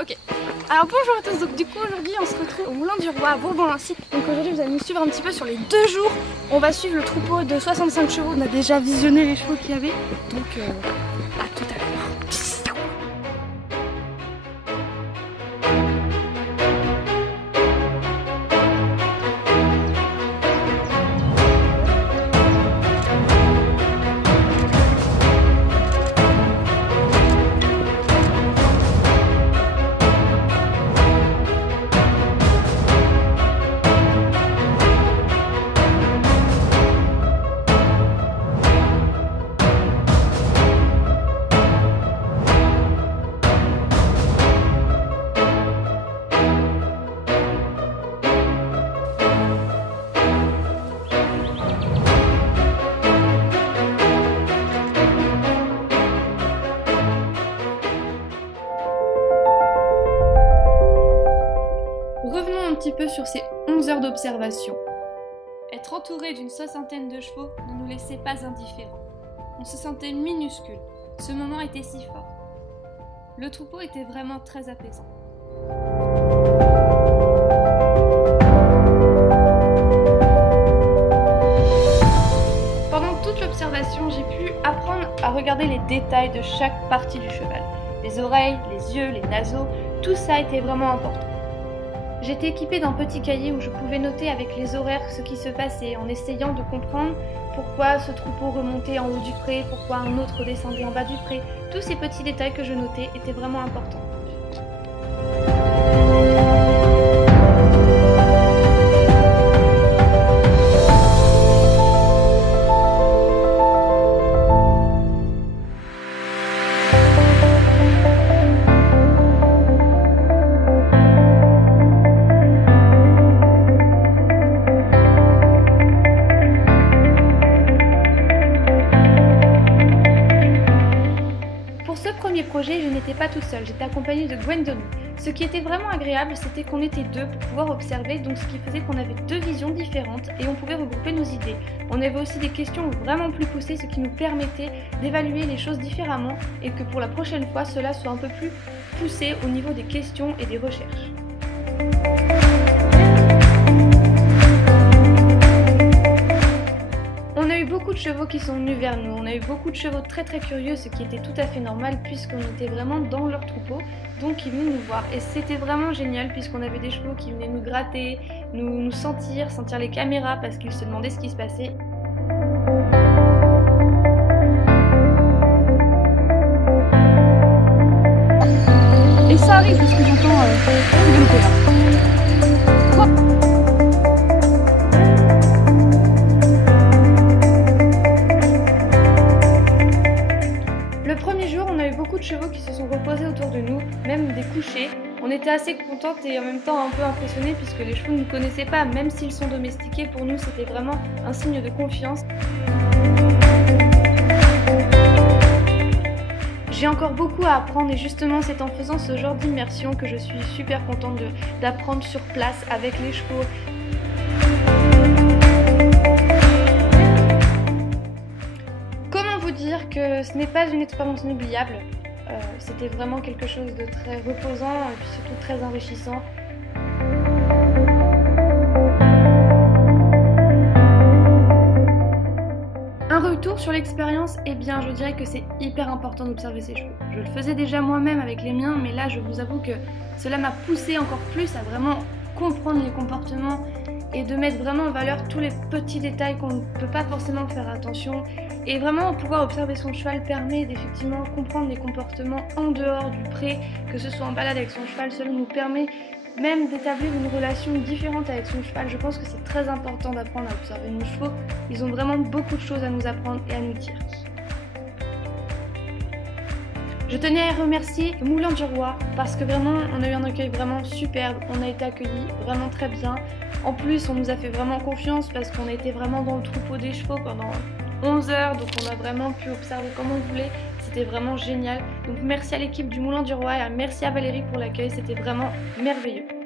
Ok, alors bonjour à tous, donc du coup aujourd'hui on se retrouve au Moulin du Roi à Bourbon-Lancy. Donc aujourd'hui vous allez nous suivre un petit peu sur les 2 jours. On va suivre le troupeau de 65 chevaux, on a déjà visionné les chevaux qu'il y avait. Donc à tout à l'heure. Revenons un petit peu sur ces 11 heures d'observation. Être entouré d'une soixantaine de chevaux ne nous laissait pas indifférents. On se sentait minuscule. Ce moment était si fort. Le troupeau était vraiment très apaisant. Pendant toute l'observation, j'ai pu apprendre à regarder les détails de chaque partie du cheval. Les oreilles, les yeux, les naseaux, tout ça était vraiment important. J'étais équipée d'un petit cahier où je pouvais noter avec les horaires ce qui se passait en essayant de comprendre pourquoi ce troupeau remontait en haut du pré, pourquoi un autre descendait en bas du pré. Tous ces petits détails que je notais étaient vraiment importants. Projet, je n'étais pas tout seul, j'étais accompagnée de Gwendoline. Ce qui était vraiment agréable, c'était qu'on était deux pour pouvoir observer, donc ce qui faisait qu'on avait deux visions différentes et on pouvait regrouper nos idées. On avait aussi des questions vraiment plus poussées, ce qui nous permettait d'évaluer les choses différemment et que pour la prochaine fois, cela soit un peu plus poussé au niveau des questions et des recherches. On a eu beaucoup de chevaux qui sont venus vers nous, on a eu beaucoup de chevaux très curieux, ce qui était tout à fait normal puisqu'on était vraiment dans leur troupeau, donc ils venaient nous voir. Et c'était vraiment génial puisqu'on avait des chevaux qui venaient nous gratter, nous sentir les caméras parce qu'ils se demandaient ce qui se passait. Et ça arrive parce que j'entends le côté. Beaucoup de chevaux qui se sont reposés autour de nous, même des couchés. On était assez contentes et en même temps un peu impressionnées puisque les chevaux ne nous connaissaient pas, même s'ils sont domestiqués, pour nous c'était vraiment un signe de confiance. J'ai encore beaucoup à apprendre et justement c'est en faisant ce genre d'immersion que je suis super contente d'apprendre sur place avec les chevaux. Dire que ce n'est pas une expérience inoubliable, c'était vraiment quelque chose de très reposant et puis surtout très enrichissant. Un retour sur l'expérience, eh bien je dirais que c'est hyper important d'observer ses chevaux. Je le faisais déjà moi-même avec les miens, mais là je vous avoue que cela m'a poussé encore plus à vraiment comprendre les comportements et de mettre vraiment en valeur tous les petits détails qu'on ne peut pas forcément faire attention. Et vraiment pouvoir observer son cheval permet d'effectivement comprendre les comportements en dehors du pré, que ce soit en balade avec son cheval, cela nous permet même d'établir une relation différente avec son cheval. Je pense que c'est très important d'apprendre à observer nos chevaux, ils ont vraiment beaucoup de choses à nous apprendre et à nous dire. Je tenais à remercier le Moulin du Roi parce que vraiment on a eu un accueil vraiment superbe, on a été accueillis vraiment très bien. En plus on nous a fait vraiment confiance parce qu'on a été vraiment dans le troupeau des chevaux pendant 11 heures, donc on a vraiment pu observer comme on voulait, c'était vraiment génial. Donc merci à l'équipe du Moulin du Roi et merci à Valérie pour l'accueil, c'était vraiment merveilleux.